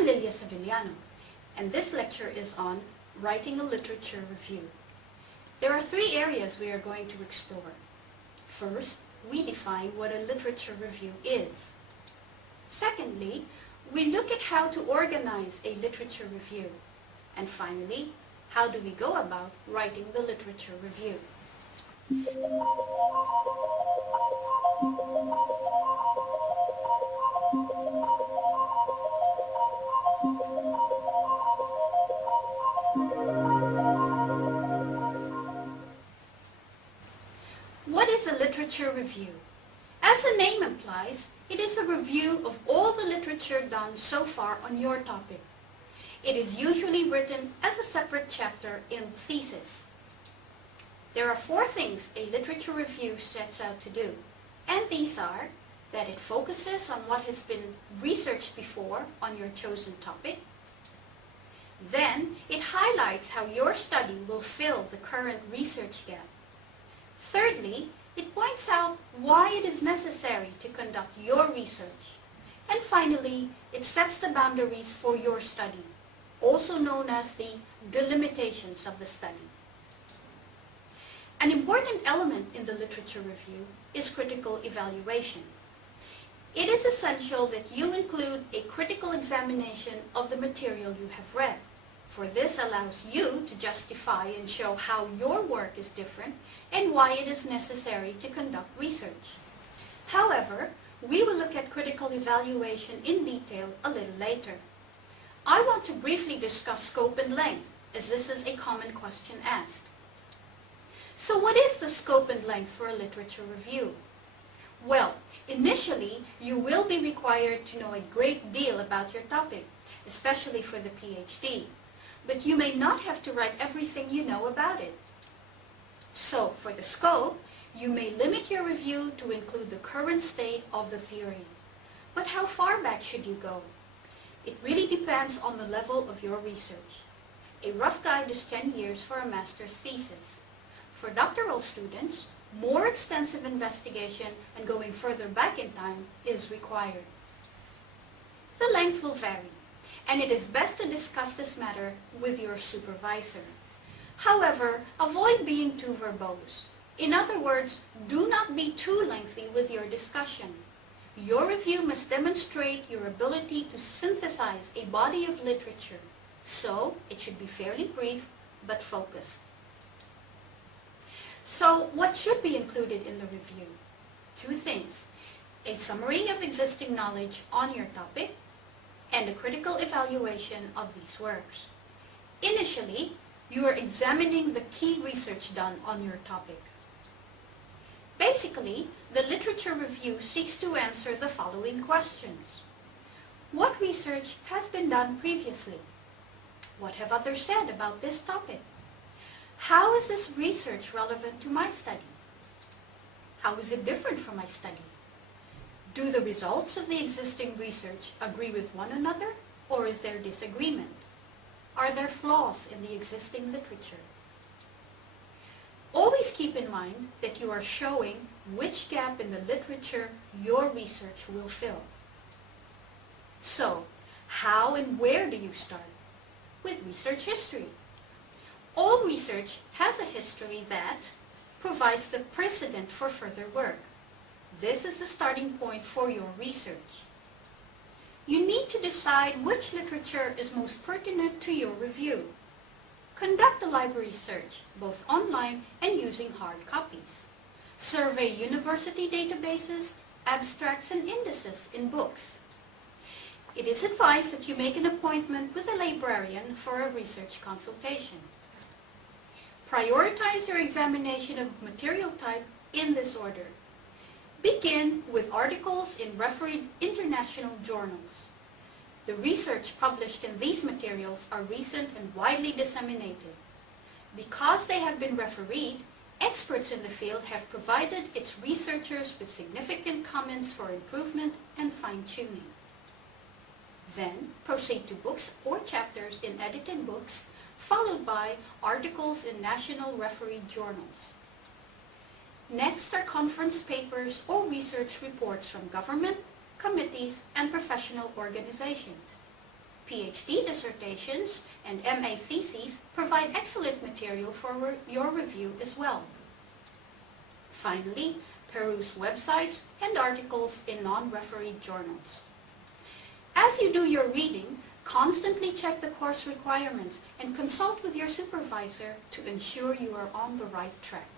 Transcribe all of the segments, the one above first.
I'm Lilia Sevillano, and this lecture is on writing a literature review. There are three areas we are going to explore. First, we define what a literature review is. Secondly, we look at how to organize a literature review. And finally, how do we go about writing the literature review? What is a literature review? As the name implies, it is a review of all the literature done so far on your topic. It is usually written as a separate chapter in the thesis. There are four things a literature review sets out to do, and these are that it focuses on what has been researched before on your chosen topic. Then, it highlights how your study will fill the current research gap. Thirdly, it points out why it is necessary to conduct your research. And finally, it sets the boundaries for your study, also known as the delimitations of the study. An important element in the literature review is critical evaluation. It is essential that you include a critical examination of the material you have read, for this allows you to justify and show how your work is different and why it is necessary to conduct research. However, we will look at critical evaluation in detail a little later. I want to briefly discuss scope and length, as this is a common question asked. So what is the scope and length for a literature review? Well, initially, you will be required to know a great deal about your topic, especially for the PhD, but you may not have to write everything you know about it. So, for the scope, you may limit your review to include the current state of the theory. But how far back should you go? It really depends on the level of your research. A rough guide is 10 years for a master's thesis. For doctoral students, more extensive investigation and going further back in time is required. The length will vary, and it is best to discuss this matter with your supervisor. However, avoid being too verbose. In other words, do not be too lengthy with your discussion. Your review must demonstrate your ability to synthesize a body of literature, so it should be fairly brief but focused. So, what should be included in the review? Two things: a summary of existing knowledge on your topic, and a critical evaluation of these works. Initially, you are examining the key research done on your topic. Basically, the literature review seeks to answer the following questions. What research has been done previously? What have others said about this topic? How is this research relevant to my study? How is it different from my study? Do the results of the existing research agree with one another, or is there disagreement? Are there flaws in the existing literature? Always keep in mind that you are showing which gap in the literature your research will fill. So, how and where do you start? With research history. All research has a history that provides the precedent for further work. This is the starting point for your research. You need to decide which literature is most pertinent to your review. Conduct a library search, both online and using hard copies. Survey university databases, abstracts, and indices in books. It is advised that you make an appointment with a librarian for a research consultation. Prioritize your examination of material type in this order. Begin with articles in refereed international journals. The research published in these materials are recent and widely disseminated. Because they have been refereed, experts in the field have provided its researchers with significant comments for improvement and fine-tuning. Then, proceed to books or chapters in edited books, followed by articles in national refereed journals. Next are conference papers or research reports from government, committees, and professional organizations. PhD dissertations and MA theses provide excellent material for your review as well. Finally, peruse websites and articles in non-refereed journals. As you do your reading, constantly check the course requirements and consult with your supervisor to ensure you are on the right track.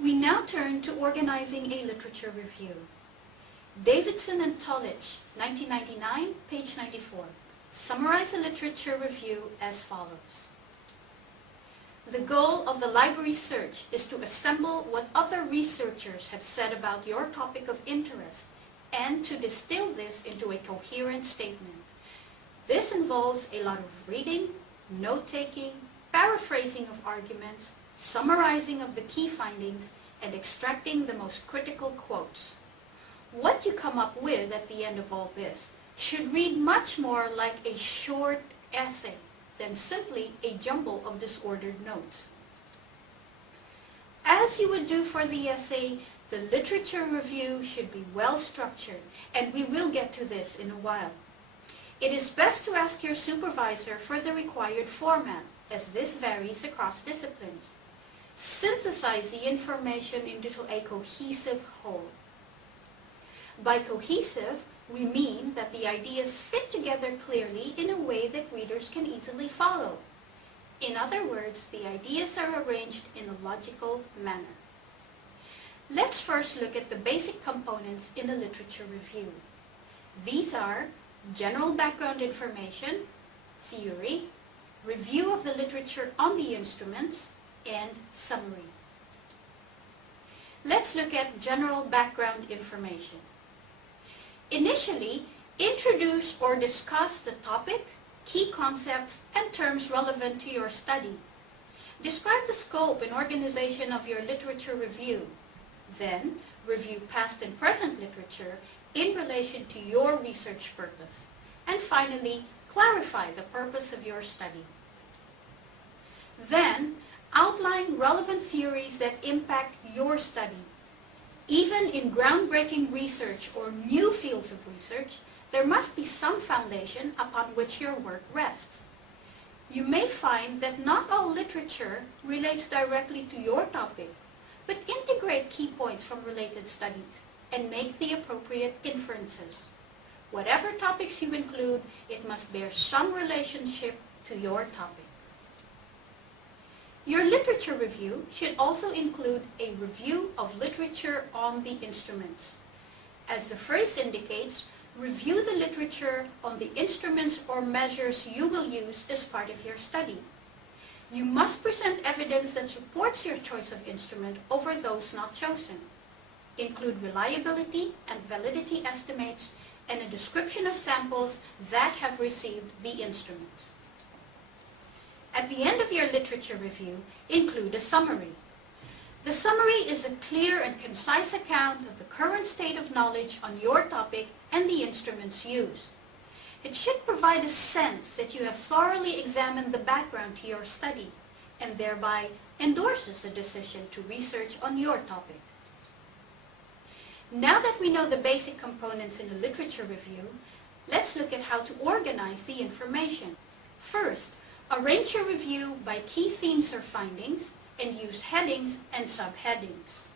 We now turn to organizing a literature review. Davidson and Tolich, 1999, page 94. Summarize a literature review as follows. The goal of the library search is to assemble what other researchers have said about your topic of interest and to distill this into a coherent statement. This involves a lot of reading, note-taking, paraphrasing of arguments, summarizing of the key findings, and extracting the most critical quotes. What you come up with at the end of all this should read much more like a short essay than simply a jumble of disordered notes. As you would do for the essay, the literature review should be well structured, and we will get to this in a while. It is best to ask your supervisor for the required format, as this varies across disciplines. Synthesize the information into a cohesive whole. By cohesive, we mean that the ideas fit together clearly in a way that readers can easily follow. In other words, the ideas are arranged in a logical manner. Let's first look at the basic components in a literature review. These are general background information, theory, review of the literature on the instruments, and summary. Let's look at general background information. Initially, introduce or discuss the topic, key concepts, and terms relevant to your study. Describe the scope and organization of your literature review. Then, review past and present literature in relation to your research purpose. And finally, clarify the purpose of your study. Then, outline relevant theories that impact your study. Even in groundbreaking research or new fields of research, there must be some foundation upon which your work rests. You may find that not all literature relates directly to your topic, but integrate key points from related studies and make the appropriate inferences. Whatever topics you include, it must bear some relationship to your topic. Your literature review should also include a review of literature on the instruments. As the phrase indicates, review the literature on the instruments or measures you will use as part of your study. You must present evidence that supports your choice of instrument over those not chosen. Include reliability and validity estimates and a description of samples that have received the instruments. At the end of your literature review, include a summary. The summary is a clear and concise account of the current state of knowledge on your topic and the instruments used. It should provide a sense that you have thoroughly examined the background to your study and thereby endorses a decision to research on your topic. Now that we know the basic components in a literature review, let's look at how to organize the information. First, arrange your review by key themes or findings and use headings and subheadings.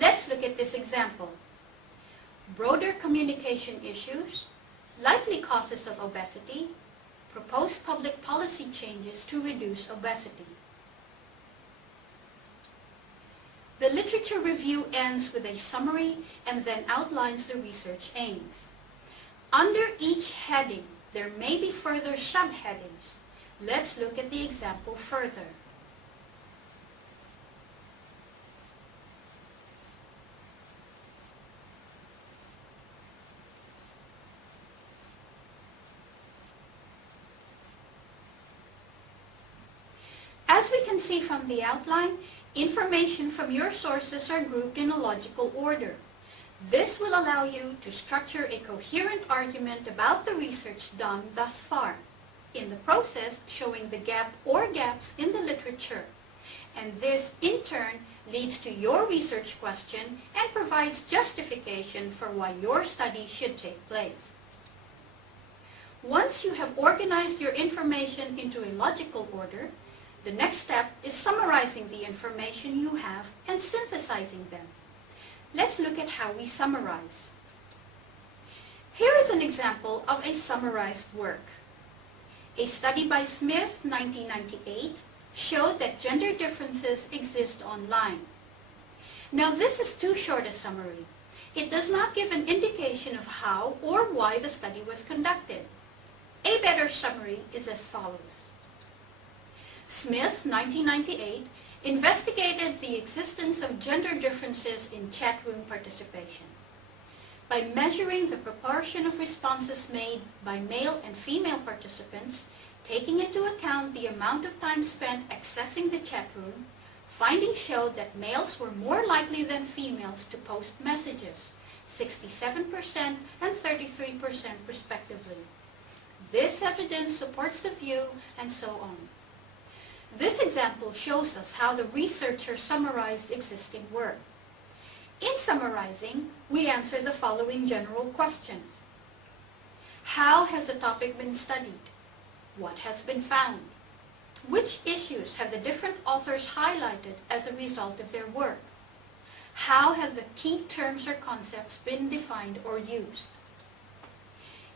Let's look at this example. Broader communication issues, likely causes of obesity, proposed public policy changes to reduce obesity. The literature review ends with a summary and then outlines the research aims. Under each heading, there may be further subheadings. Let's look at the example further. As we can see from the outline, information from your sources are grouped in a logical order. This will allow you to structure a coherent argument about the research done thus far, in the process showing the gap or gaps in the literature. And this, in turn, leads to your research question and provides justification for why your study should take place. Once you have organized your information into a logical order, the next step is summarizing the information you have and synthesizing them. Let's look at how we summarize. Here is an example of a summarized work. A study by Smith, 1998, showed that gender differences exist online. Now this is too short a summary. It does not give an indication of how or why the study was conducted. A better summary is as follows. Smith, 1998, investigated the existence of gender differences in chat room participation. By measuring the proportion of responses made by male and female participants, taking into account the amount of time spent accessing the chat room, findings showed that males were more likely than females to post messages, 67% and 33% respectively. This evidence supports the view, and so on. This example shows us how the researcher summarized existing work. In summarizing, we answer the following general questions. How has a topic been studied? What has been found? Which issues have the different authors highlighted as a result of their work? How have the key terms or concepts been defined or used?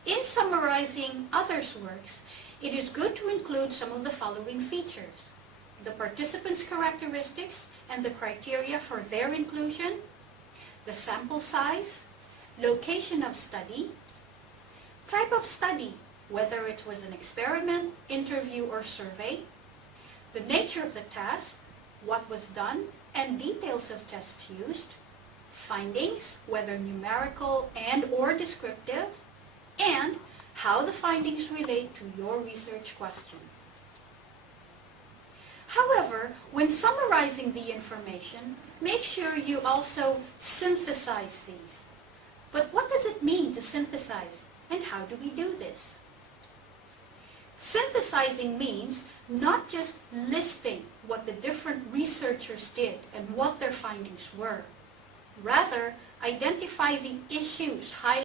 In summarizing others' works, it is good to include some of the following features: the participants' characteristics and the criteria for their inclusion, the sample size, location of study, type of study, whether it was an experiment, interview, or survey, the nature of the task, what was done, and details of tests used, findings, whether numerical and/or descriptive, and how the findings relate to your research question. However, when summarizing the information, make sure you also synthesize these. But what does it mean to synthesize, and how do we do this? Synthesizing means not just listing what the different researchers did and what their findings were. Rather, identify the issues highlighted